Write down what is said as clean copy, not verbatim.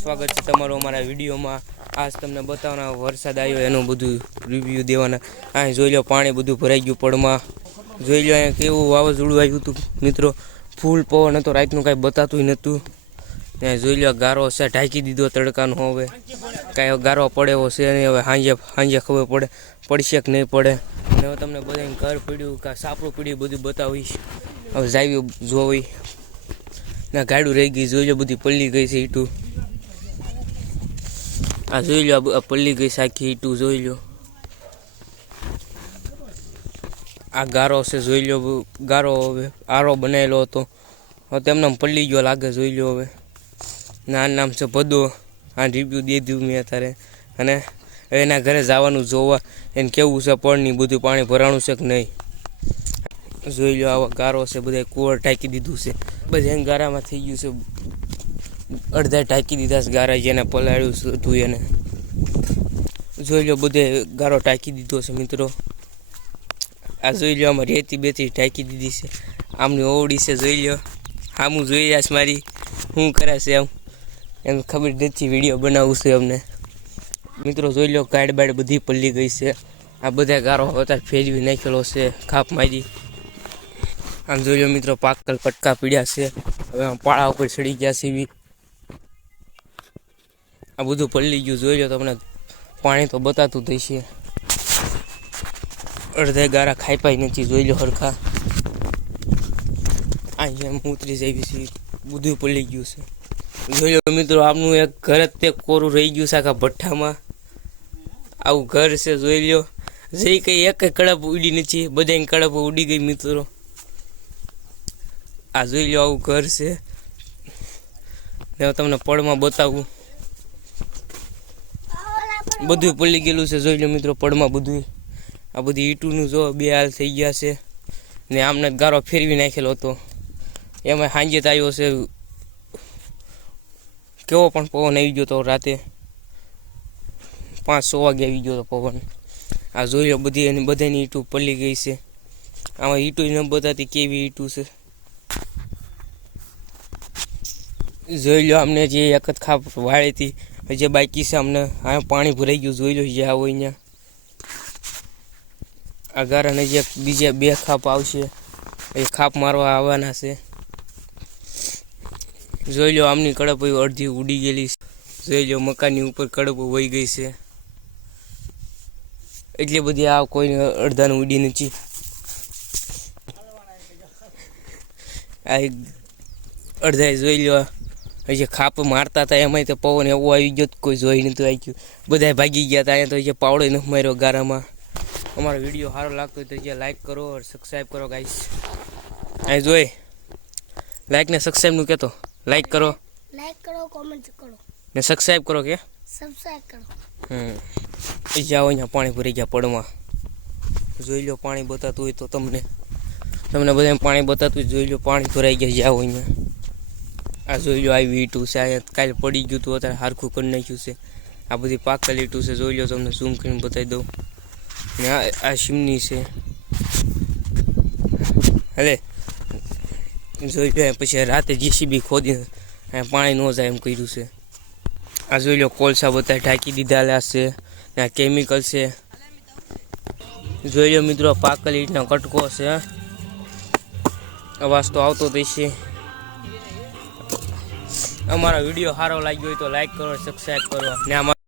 સ્વાગત છે તમારું અમારા વિડીયોમાં। આજ તમને બતાવવાના વરસાદ આવ્યો એનું બધું રિવ્યૂ દેવાના। અહીં જોઈ લો પાણી બધું ભરાઈ ગયું પડમાં। જોઈ લો અહીંયા કેવું વાવાઝોડું આવ્યું હતું મિત્રો, ફૂલ પવન હતો, રાતનું કાંઈ બતાતું નહોતું। ત્યાં જોઈ લો ગારો છે ઢાંકી દીધો તડકાનો, હવે કાંઈ ગારો પડે એવો છે નહીં। હવે સાંજે ખબર પડશે કે નહીં પડે। અને હવે તમને બધાને ઘર પડ્યું કાં સાપડું પડ્યું બધું બતાવીશ। હવે જાવી જોવી ના ગાડું રહી ગઈ, જોઈ લો બધી પલ્લી ગઈ છે ઈટું। આ જોઈ લો આ પલ્લી ગઈ છે આખી ઈટું, જોઈ લો આ ગારો છે, જોઈ લો ગારો હવે આરો બનાવેલો હતો, હવે તેમને પલ્લી ગયો લાગે, જોઈ લો હવે। ના નામ છે ભદો, આ રિવ્યૂ દે દીધું મેં અત્યારે। અને એના ઘરે જવાનું જોવા એને કેવું છે પડની બધું પાણી ભરાણું છે કે નહીં। જોઈ લો આવા ગારો છે, બધા કુવર ઢાંકી દીધું છે, બધા ગારામાં થઈ ગયું છે, અડધા ઢાંકી દીધા છે ગારા જેને પલાળ્યું હતું એને। જોઈ લો બધે ગારો ઢાંકી દીધો છે મિત્રો। આ જોઈ લો આમાં રેતી બેતી ઢાંકી દીધી છે, આમની ઓવડી છે, જોઈ લો આમું જોઈ રહ્યા છે મારી શું કરે છે એમ ખબર નથી, વિડીયો બનાવવું છે અમને મિત્રો। જોઈ લો ગાડ બાડ બધી પલ્લી ગઈ છે, આ બધા ગારો અત્યારે ફેરવી નાખેલો છે ખાપ મારી। આમ જોઈ લો મિત્રો પાકલ પટકા પીડ્યા છે, હવે પાળા ઉપર ચડી ગયા છે, આ બધું પલ્લી ગયું। જોઈ લો તમને પાણી તો બતાતું થશે, અડધા ગારા ખાઈ પાઈ નથી, જોઈ લો હરખા અહીંયા ઉતરી જાય છે, બધું પલ્લી ગયું છે। જોઈ લો મિત્રો આપનું એક ઘર જ તે કોરું રહી ગયું છે આખા ભઠ્ઠામાં, આવું ઘર છે, જોઈ લો જે કંઈ એક કડપ ઉડી નથી, બધાની કડપ ઉડી ગઈ મિત્રો। આ જોઈ લો આવું ઘર છે, ને તમને પડમાં બતાવું, બધું પલ્લી ગયેલું છે, જોઈ લો મિત્રો પડમાં બધું। આ બધી ઈંટુનું જો બે હાલ થઈ ગયા છે, ને આમને ગારો ફેરવી નાખેલો હતો, એમાં સાંજે જ આવ્યો છે, કેવો પણ પવન આવી ગયો હતો રાતે 5-6 વાગે આવી ગયો હતો પવન। આ જોઈ લો બધી એની બધાની ઈંટું પલ્લી ગઈ છે, આમાં ઈંટું ન બતાતી કેવી ઈંટું છે। જોઈ લો અમને જે એક જ ખાપ વાળી હતી જે બાકી છે, અમને આ પાણી ભરાઈ ગયું, જોઈ લો જ્યાં હોય ત્યાં। આ ગારાને જે બીજા 2 ખાપ આવશે, એ ખાપ મારવા આવવાના છે। જોઈ લો આમની કડપ અડધી ઉડી ગયેલી છે, જોઈ લો મકાનની ઉપર કડપ વહી ગઈ છે, એટલી બધી આ કોઈ અડધાને ઉડી નથી। આ અડધા જોઈ લો જે ખાપ મારતા હતા એમાંય તો પવન એવો આવી ગયો કોઈ જોઈ નતું આવ્યું, બધા ભાગી ગયા હતા। અહીંયા તો જે પાવડો નથી માર્યો ગારામાં। અમારો વિડીયો સારો લાગતો હોય તો જે લાઈક કરો और સબસ્ક્રાઈબ કરો ગાઈસ। અહીં જોઈ લાઈક ને સબસ્ક્રાઈબનું કહેતો, લાઈક કરો કોમેન્ટ કરો ને સબસ્ક્રાઈબ કરો કે સબસ્ક્રાઈબ કરો। જાઓ અહીંયા પાણી ભરી ગયા પડમાં, જોઈ લો પાણી બતાતું હોય તો તમને બધા પાણી બતાતું જોઈ લો પાણી ભરાઈ ગયા જાઓ અહીંયા। આ જોઈ લો આવી ઈંટું છે, અહીંયા કાલે પડી ગયું હતું અત્યારે હારખું કરી નાખ્યું છે, આ બધી પાકલ ઈંટું છે, જોઈ લો તમને ઝૂમ કરીને બતાવી દઉં। ને આ શીમની છે, હલે જોઈ લો પછી રાતે JCB ખોદીને પાણી ન જાય એમ કર્યું છે। આ જોઈ લો કોલસા બધા ઢાંકી દીધા છે, આ કેમિકલ છે, જોઈ લો મિત્રો પાકલ ઈંટનો કટકો છે, અવાજ તો આવતો થશે। અમારો વિડીયો સારો લાગ્યો હોય તો લાઈક કરો, સબસ્ક્રાઈબ કરો, ને આમાં